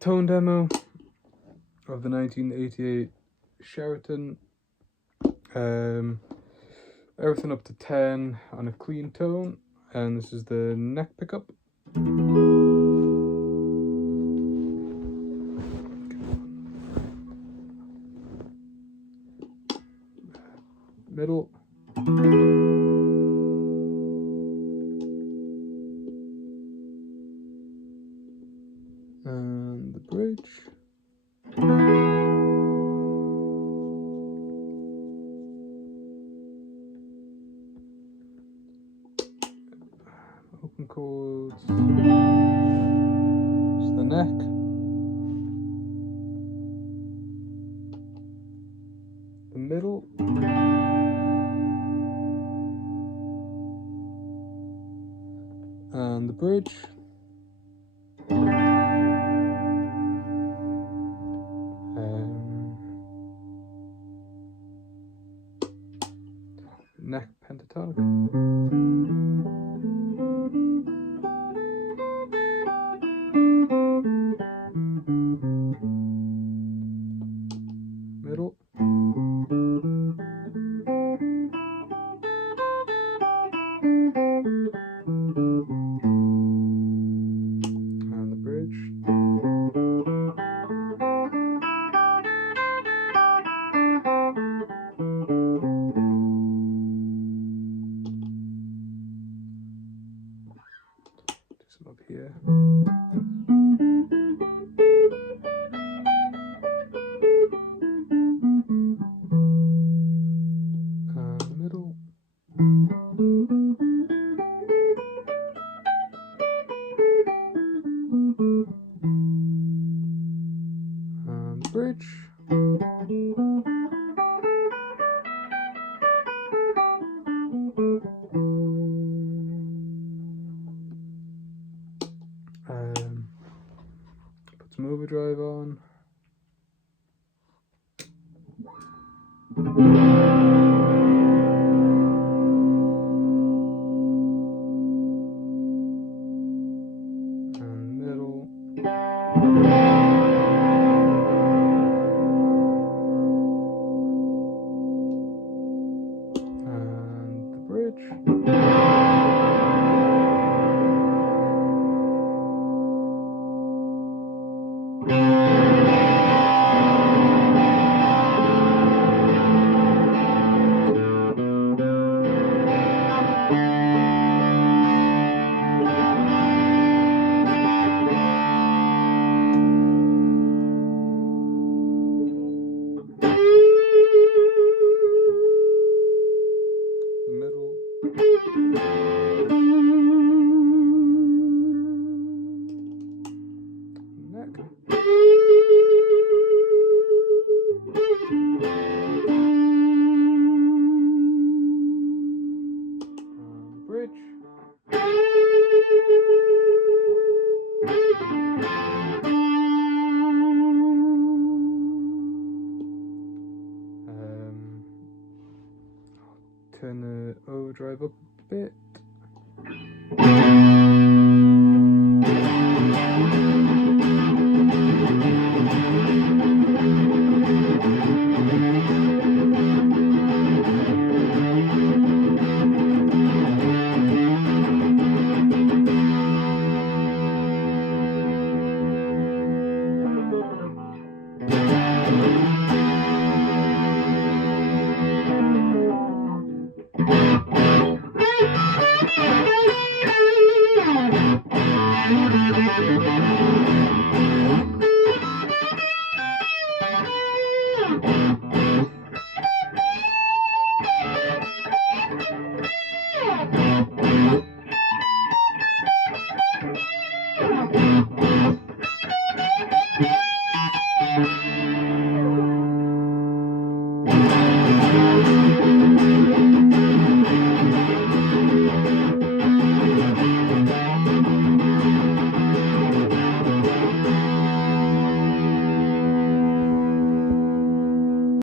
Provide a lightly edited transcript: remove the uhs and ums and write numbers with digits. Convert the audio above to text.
Tone demo of the 1988 Sheraton. Everything up to 10 on a clean tone, and this is the neck pickup. Middle. And the bridge. Open chords. It's the neck. The middle. And the bridge. Neck pentatonic. Middle. And the bridge. Do some up here. Middle. And bridge. Put some overdrive on.